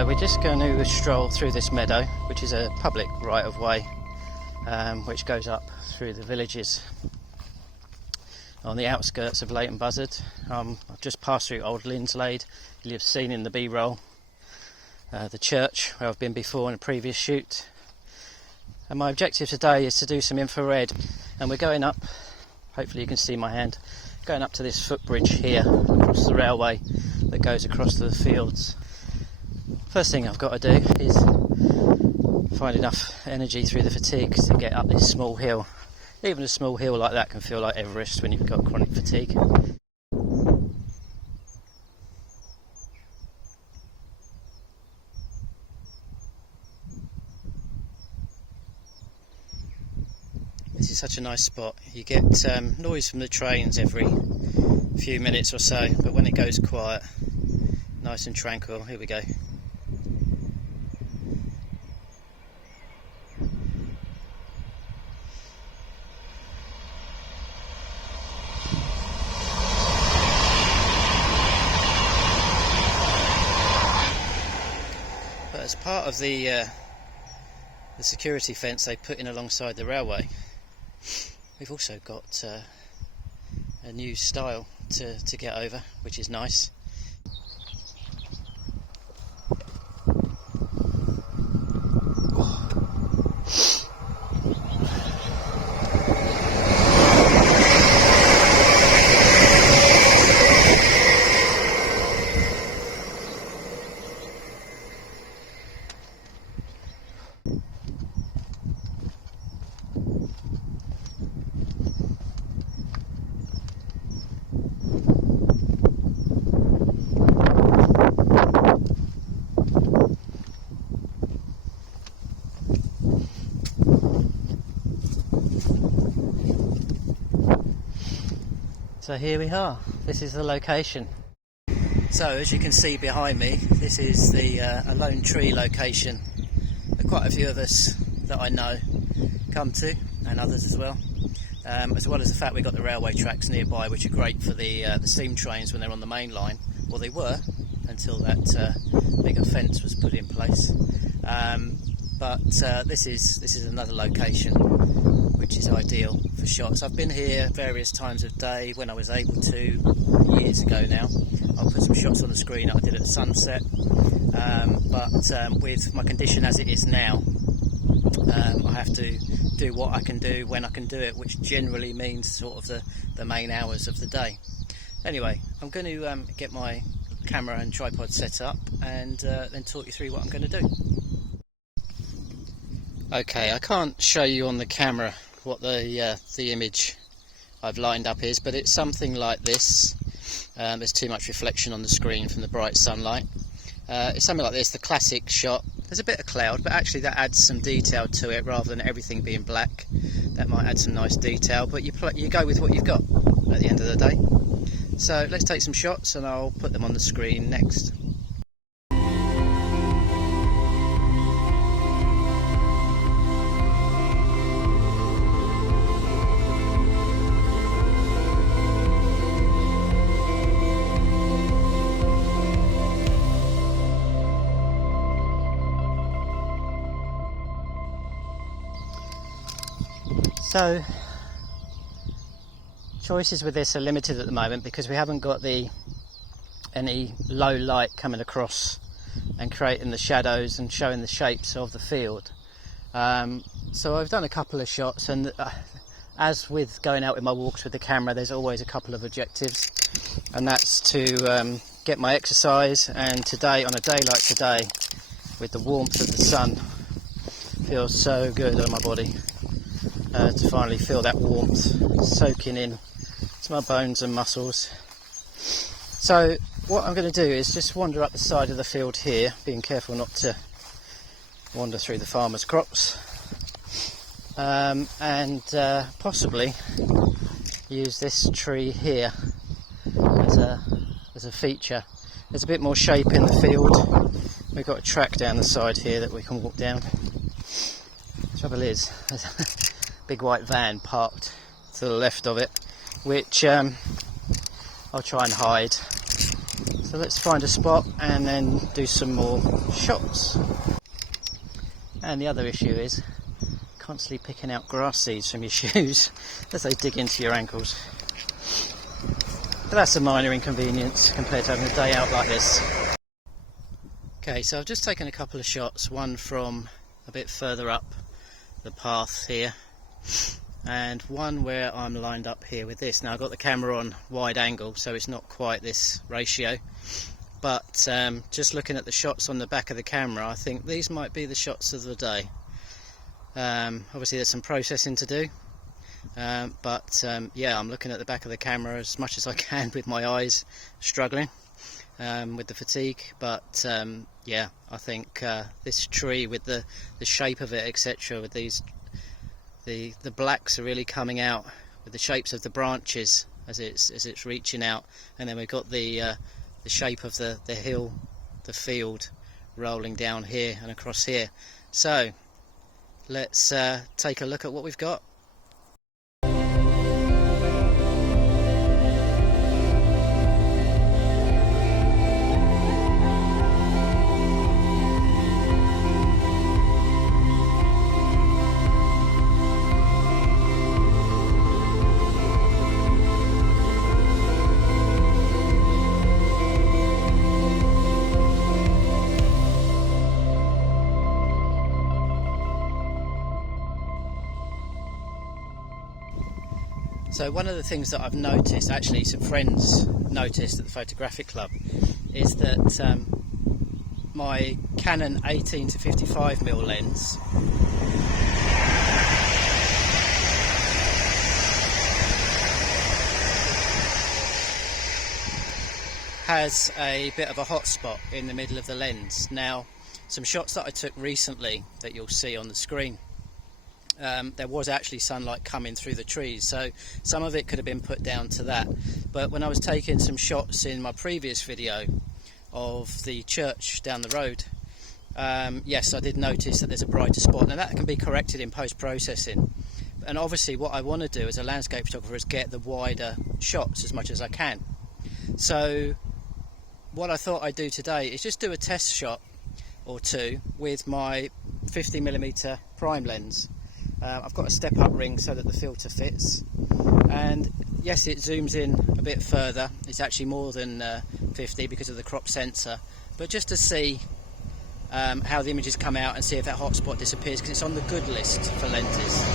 So we're just going to stroll through this meadow, which is a public right-of-way, which goes up through the villages on the outskirts of Leighton Buzzard. I've just passed through Old Linslade, you've seen in the B-roll, the church where I've been before in a previous shoot. And my objective today is to do some infrared, and we're going up, hopefully you can see my hand, going up to this footbridge here across the railway that goes across the fields. First thing I've got to do is find enough energy through the fatigue to get up this small hill. Even a small hill like that can feel like Everest when you've got chronic fatigue. This is such a nice spot. You get noise from the trains every few minutes or so, but when it goes quiet, nice and tranquil. Here we go. But as part of the security fence they put in alongside the railway, we've also got a new stile to get over, which is nice. So here we are, this is the location. So as you can see behind me, this is the a lone tree location that quite a few of us that I know come to, and others as well as the fact we've got the railway tracks nearby, which are great for the steam trains when they're on the main line. Well, they were until that bigger fence was put in place. But this is another location which is ideal for shots. I've been here various times of day when I was able to, years ago now. I'll put some shots on the screen that I did at sunset, but with my condition as it is now, I have to do what I can do when I can do it, which generally means sort of the main hours of the day. Anyway, I'm going to get my camera and tripod set up and then talk you through what I'm going to do. Okay, I can't show you on the camera what the image I've lined up is, but it's something like this. There's too much reflection on the screen from the bright sunlight. It's something like this, the classic shot. There's a bit of cloud, but actually that adds some detail to it rather than everything being black. That might add some nice detail, but you go with what you've got at the end of the day. So let's take some shots and I'll put them on the screen next. So, choices with this are limited at the moment because we haven't got any low light coming across and creating the shadows and showing the shapes of the field. So I've done a couple of shots, and as with going out with my walks with the camera, there's always a couple of objectives, and that's to get my exercise. And today, on a day like today, with the warmth of the sun, feels so good on my body. To finally feel that warmth soaking in to my bones and muscles. So what I'm going to do is just wander up the side of the field here, being careful not to wander through the farmer's crops, and possibly use this tree here as a feature. There's a bit more shape in the field. We've got a track down the side here that we can walk down. Trouble is, there's a big white van parked to the left of it, which I'll try and hide So let's find a spot and then do some more shots. And the other issue is constantly picking out grass seeds from your shoes as they dig into your ankles. But that's a minor inconvenience compared to having a day out like this. Okay, so I've just taken a couple of shots, one from a bit further up the path here, and one where I'm lined up here with this. Now I've got the camera on wide angle, so it's not quite this ratio, but just looking at the shots on the back of the camera, I think these might be the shots of the day. Obviously there's some processing to do, but yeah, I'm looking at the back of the camera as much as I can with my eyes struggling with the fatigue, but yeah, I think this tree with the shape of it, etc., with these the blacks are really coming out with the shapes of the branches as it's reaching out, and then we've got the shape of the hill, the field rolling down here and across here. So let's take a look at what we've got. So one of the things that I've noticed, actually some friends noticed at the photographic club, is that my Canon 18 to 55mm lens has a bit of a hot spot in the middle of the lens. Now, some shots that I took recently that you'll see on the screen, there was actually sunlight coming through the trees, so some of it could have been put down to that. But when I was taking some shots in my previous video of the church down the road, yes, I did notice that there's a brighter spot. Now that can be corrected in post-processing, and obviously what I want to do as a landscape photographer is get the wider shots as much as I can. So what I thought I'd do today is just do a test shot or two with my 50mm prime lens. I've got a step up ring so that the filter fits, and yes, it zooms in a bit further. It's actually more than 50 because of the crop sensor, but just to see how the images come out and see if that hotspot disappears, because it's on the good list for lenses.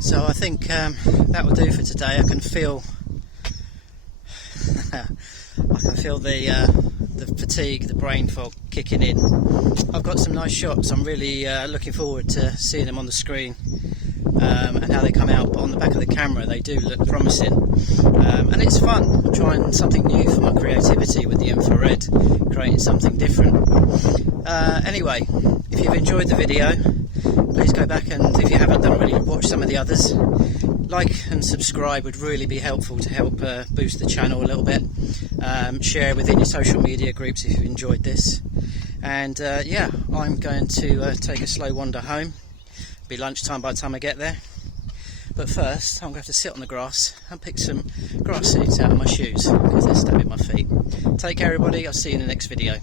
So I think that will do for today. I can feel the fatigue, the brain fog kicking in. I've got some nice shots. I'm really looking forward to seeing them on the screen and how they come out. But on the back of the camera, they do look promising, and it's fun. I'm trying something new for my creativity with the infrared, creating something different. Anyway, if you've enjoyed the video, please go back, and if you haven't done already, watch some of the others. Like and subscribe would really be helpful to help boost the channel a little bit. Share within your social media groups if you've enjoyed this. And yeah, I'm going to take a slow wander home. It'll be lunchtime by the time I get there. But first, I'm going to have to sit on the grass and pick some grass seeds out of my shoes because they're stabbing my feet. Take care everybody, I'll see you in the next video.